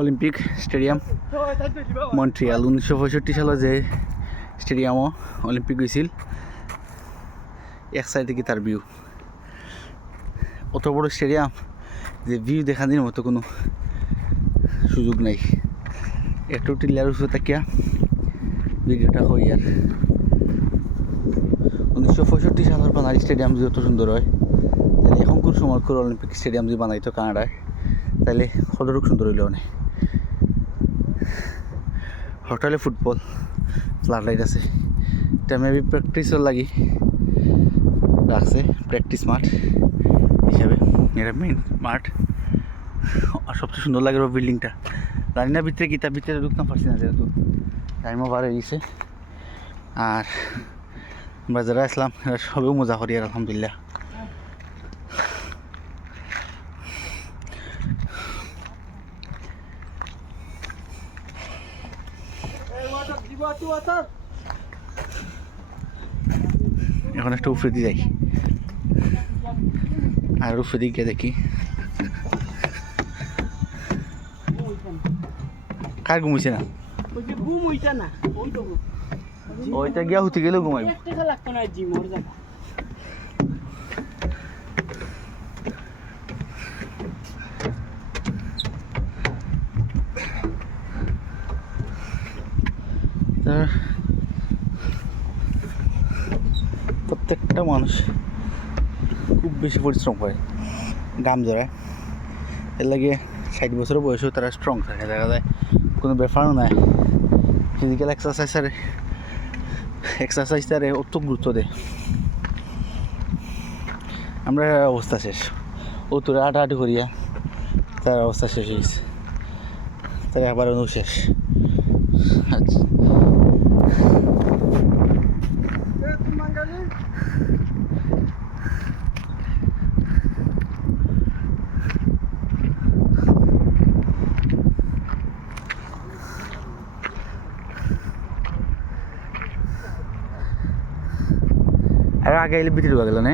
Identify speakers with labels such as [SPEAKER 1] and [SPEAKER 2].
[SPEAKER 1] Olympic stadium মন্ট্ৰিয়াল ঊনৈছশ পঁয়ষষ্ঠি সালত যে ষ্টেডিয়ামো অলিম্পিক গৈছিল এক সাইড থেকে তার ভিউ অত বড় স্টেডিয়াম, যে ভিউ দেখানোর মতো কোনো সুযোগ নাই। একটু টিলার উপরে তাকিয়া ভিডিওটা হই আর উনিশশো পঁয়ষট্টি সালের বানাই স্টেডিয়াম যদি অত সুন্দর হয় তাহলে এখনকার সময়কার অলিম্পিক স্টেডিয়াম যদি বানাইতো কানাডায় তাহলে কতটুকু সুন্দর হইল অনেক হোটেলে ফুটবল ফ্লাড লাইট আছে। এটা মেবি প্র্যাকটিসের লাগি। রাখছে প্র্যাকটিস মাঠ হিসাবে। এটা মেন মাঠ। আর সবচেয়ে সুন্দর লাগে বিল্ডিংটা জানি না ভিতরে কি তার ভিতরে ঢুকতাম পারছি না যেহেতু। টাইমও বার গেছে। আর যারা আসলাম সবেও মজা করি আর আলহামদুলিল্লাহ। এখন একটা উপরে দিয়ে যাই। আর উপরে গিয়ে দেখি। কার ঘুমাইছে না?
[SPEAKER 2] ওইটা
[SPEAKER 1] গিয়া হতে গেলেও ঘুমাইব।
[SPEAKER 2] লাগতো না জিমর জায়গা
[SPEAKER 1] প্রত্যেকটা মানুষ খুব বেশি পরিশ্রম করে গাম জড়ায়। এর লাগে ষাট বছর বয়সেও তারা স্ট্রং থাকে, দেখা যায় কোনো ব্যাপারও নাই। ফিজিক্যাল এক্সারসাইজারে এক্সারসাইজটারে অত গুরুত্ব দেয়। আমরা অবস্থা শেষ। ও তোরা হাঁটাহাঁটি করিয়া তার অবস্থা শেষ হয়েছে তার আবার অনু শেষ। আচ্ছা। আগে এলে বিক্রি হয়ে গেল না?